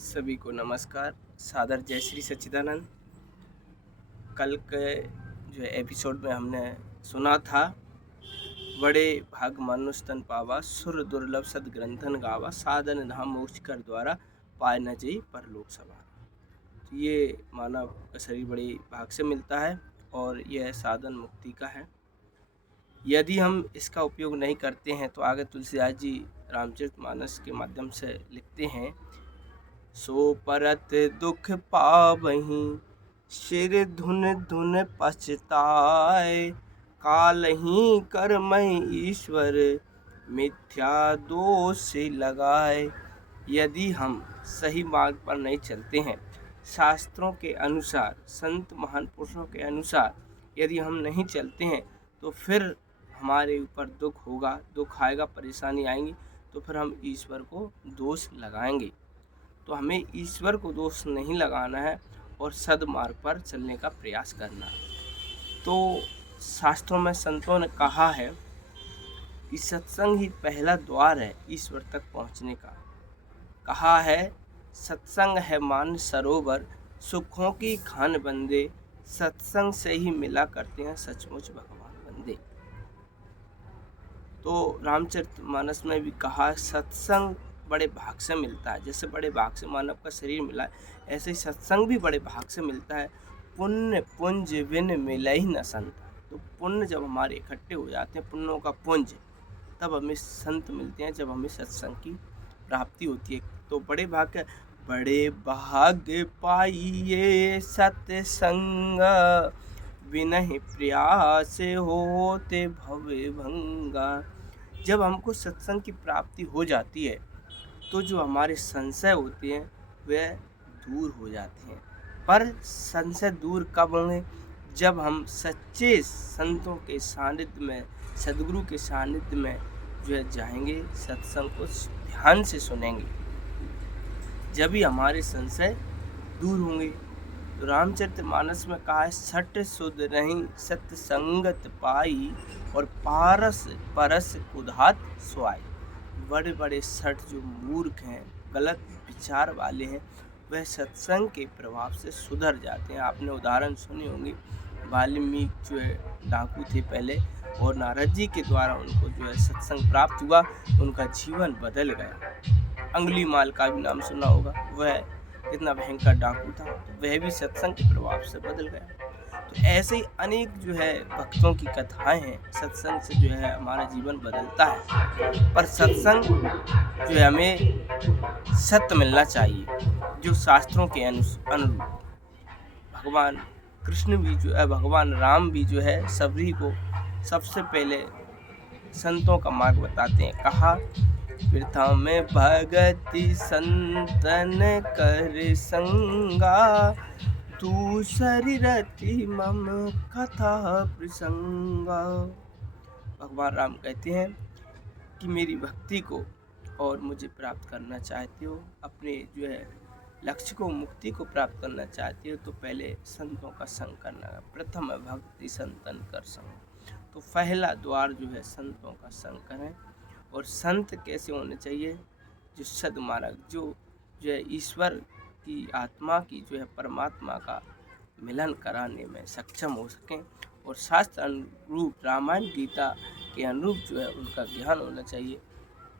सभी को नमस्कार। सादर जय श्री सच्चिदानंद। कल के जो एपिसोड में हमने सुना था, बड़े भाग मनुष्य तन पावा, सुर दुर्लभ सद ग्रंथन गावा, साधन धाम मोक्ष कर द्वारा पाए न जई परलोक सभा। तो ये मानव का शरीर बड़े भाग से मिलता है और यह साधन मुक्ति का है। यदि हम इसका उपयोग नहीं करते हैं तो आगे तुलसीदास जी रामचरितमानस के माध्यम से लिखते हैं, सो परत दुख पावहीं सिर धुन धुन पछताए, कालहि करमहि ईश्वर मिथ्या दोष लगाए। यदि हम सही मार्ग पर नहीं चलते हैं, शास्त्रों के अनुसार, संत महान पुरुषों के अनुसार यदि हम नहीं चलते हैं तो फिर हमारे ऊपर दुख होगा, दुख आएगा, परेशानी आएंगी, तो फिर हम ईश्वर को दोष लगाएंगे। तो हमें ईश्वर को दोष नहीं लगाना है और सद्मार्ग पर चलने का प्रयास करना है। तो शास्त्रों में संतों ने कहा है कि सत्संग ही पहला द्वार है ईश्वर तक पहुंचने का। कहा है, सत्संग है मान सरोवर, सुखों की खान बंदे, सत्संग से ही मिला करते हैं सचमुच भगवान बंदे। तो रामचरितमानस में भी कहा, सत्संग बड़े भाग से मिलता है। जैसे बड़े भाग से मानव का शरीर मिला है, ऐसे ही सत्संग भी बड़े भाग से मिलता है। पुण्य पुंज बिन मिलई न संत। तो पुण्य जब हमारे इकट्ठे हो जाते हैं, पुण्यों का पुंज, तब हमें संत मिलते हैं, जब हमें सत्संग की प्राप्ति होती है। तो बड़े भाग्य भाग्य पाइए सत्संग, विनहि प्रयास होते भवे भंगा। जब हमको सत्संग की प्राप्ति हो जाती है तो जो हमारे संशय होते हैं वे दूर हो जाते हैं। पर संशय दूर कब होंगे? जब हम सच्चे संतों के सानिध्य में, सद्गुरु के सानिध्य में जो है जाएंगे, सत्संग को ध्यान से सुनेंगे, जब ही हमारे संशय दूर होंगे। तो रामचरितमानस में कहा है, सठ सुध नहीं सत्संगत पाई, और पारस परस कुधात सुआई। बड़े बड़े सठ जो मूर्ख हैं, गलत विचार वाले हैं, वह सत्संग के प्रभाव से सुधर जाते हैं। आपने उदाहरण सुनी होंगी, वाल्मीकि जो है डाकू थे पहले, और नारद जी के द्वारा उनको जो है सत्संग प्राप्त हुआ, उनका जीवन बदल गया। अंगुलीमाल का भी नाम सुना होगा, वह कितना भयंकर डाकू था, तो वह भी सत्संग के प्रभाव से बदल गया। तो ऐसे ही अनेक जो है भक्तों की कथाएं हैं, सत्संग से जो है हमारा जीवन बदलता है। पर सत्संग जो है हमें सत्य मिलना चाहिए, जो शास्त्रों के अनुरूप। भगवान कृष्ण भी जो है, भगवान राम भी जो है सभी को सबसे पहले संतों का मार्ग बताते हैं। कहा, प्रथम भगति संतन कर संगा, दूसरी रति मम कथा प्रसंगा। भगवान राम कहते हैं कि मेरी भक्ति को और मुझे प्राप्त करना चाहते हो, अपने जो है लक्ष्य को, मुक्ति को प्राप्त करना चाहते हो, तो पहले संतों का संग करना है। प्रथम भक्ति संतन कर संग। तो पहला द्वार जो है संतों का संग करें। और संत कैसे होने चाहिए? जो सद्मार्ग, जो है ईश्वर की आत्मा की जो है परमात्मा का मिलन कराने में सक्षम हो सकें, और शास्त्र अनुरूप, रामायण गीता के अनुरूप जो है उनका ज्ञान होना चाहिए।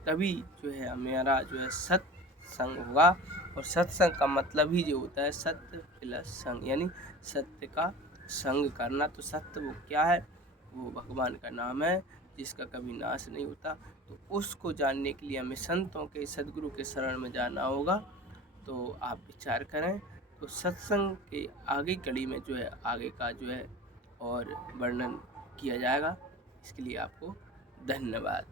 तभी जो है हमारा जो है सत्संग होगा। और सत्संग का मतलब ही जो होता है सत्य प्लस संग, यानी सत्य का संग करना। तो सत्य वो क्या है? वो भगवान का नाम है, जिसका कभी नाश नहीं होता। तो उसको जानने के लिए हमें संतों के, सद्गुरु के शरण में जाना होगा। तो आप विचार करें। तो सत्संग के आगे कड़ी में जो है आगे का जो है और वर्णन किया जाएगा। इसके लिए आपको धन्यवाद।